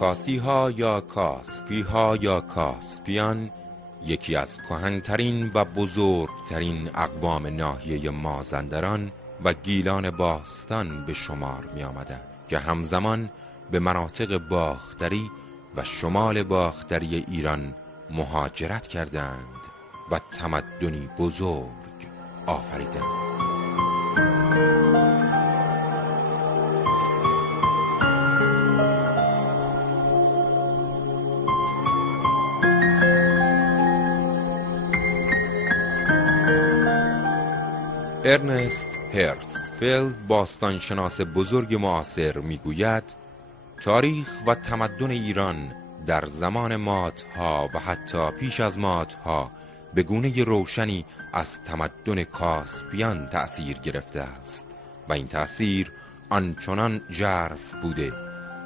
کاسی ها یا کاسپی ها یا کاسپیان یکی از کهن‌ترین و بزرگترین اقوام ناحیه مازندران و گیلان باستان به شمار می آمدند که همزمان به مناطق باختری و شمال باختری ایران مهاجرت کردند و تمدنی بزرگ آفریدند. ارنست هرتزفلد باستانشناس بزرگ معاصر میگوید تاریخ و تمدن ایران در زمان مادها و حتی پیش از مادها به گونه روشنی از تمدن کاسپیان تأثیر گرفته است و این تأثیر آنچنان ژرف بوده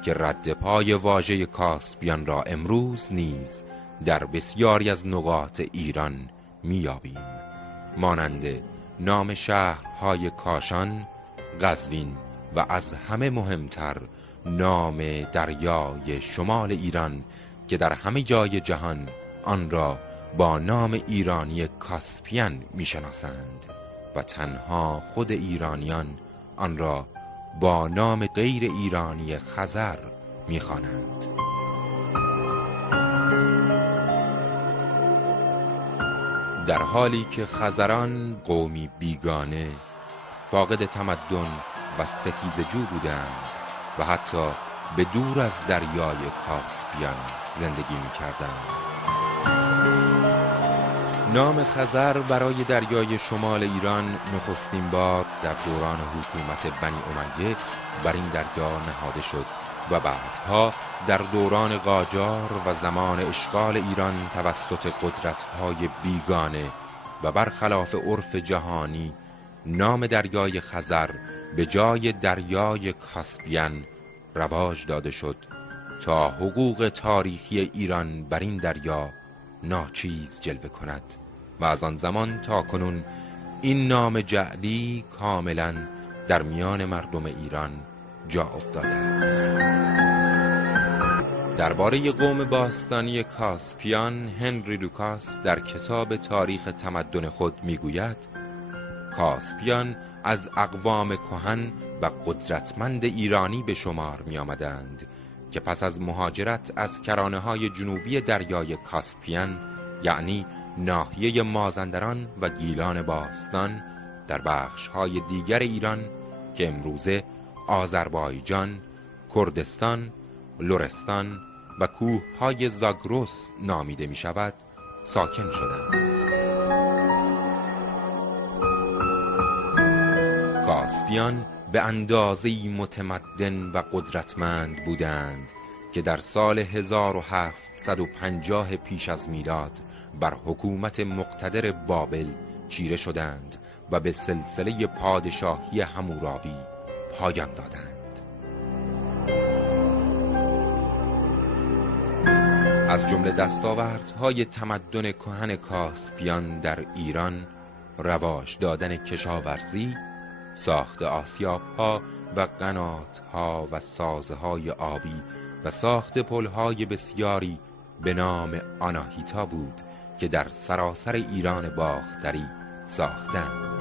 که رد پای واژه کاسپیان را امروز نیز در بسیاری از نقاط ایران می‌یابیم، مانند نام شهرهای کاشان، قزوین و از همه مهمتر نام دریای شمال ایران که در همه جای جهان آن را با نام ایرانی کاسپیان میشناسند و تنها خود ایرانیان آن را با نام غیر ایرانی خزر میخوانند. در حالی که خزران قومی بیگانه، فاقد تمدن و ستیزجو بودند و حتی به دور از دریای کاسپیان زندگی می‌کردند. نام خزر برای دریای شمال ایران نخستین بار در دوران حکومت بنی امیه بر این دریا نهاده شد و بعدها در دوران قاجار و زمان اشغال ایران توسط قدرت‌های بیگانه و برخلاف عرف جهانی نام دریای خزر به جای دریای کاسپیان رواج داده شد تا حقوق تاریخی ایران بر این دریا ناچیز جلوه کند و از آن زمان تا کنون این نام جعلی کاملا در میان مردم ایران جا افتاده است. درباره قوم باستانی کاسپیان هنری لوکاس در کتاب تاریخ تمدن خود میگوید کاسپیان از اقوام کهن و قدرتمند ایرانی به شمار می آمدند که پس از مهاجرت از کرانه‌های جنوبی دریای کاسپیان یعنی ناحیه مازندران و گیلان باستان در بخش‌های دیگر ایران که امروزه آذربایجان، کردستان، لرستان و کوه‌های زاگرس نامیده می شود ساکن شدند. کاسپیان به اندازه‌ای متمدن و قدرتمند بودند که در سال 1750 پیش از میلاد بر حکومت مقتدر بابل چیره شدند و به سلسله پادشاهی حمورابی پایان دادند. از جمله دستاوردهای تمدن کهن کاسپیان در ایران رواج دادن کشاورزی، ساخت آسیاب‌ها و قنات‌ها و سازهای آبی و ساخت پل‌های بسیاری به نام آناهیتا بود که در سراسر ایران باختری ساختند.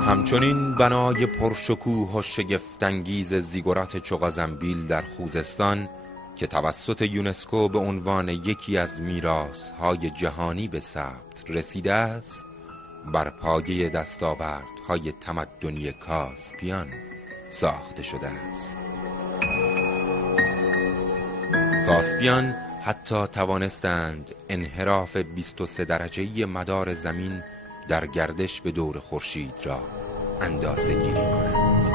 همچنین بنای پرشکوه و شگفت‌انگیز زیگورات چغازنبیل در خوزستان که توسط یونسکو به عنوان یکی از میراث‌های جهانی به ثبت رسیده است، بر پایه دستاوردهای تمدنی کاسپیان ساخته شده است. کاسپیان حتی توانستند انحراف 23 درجه‌ای مدار زمین در گردش به دور خورشید را اندازه‌گیری کنند.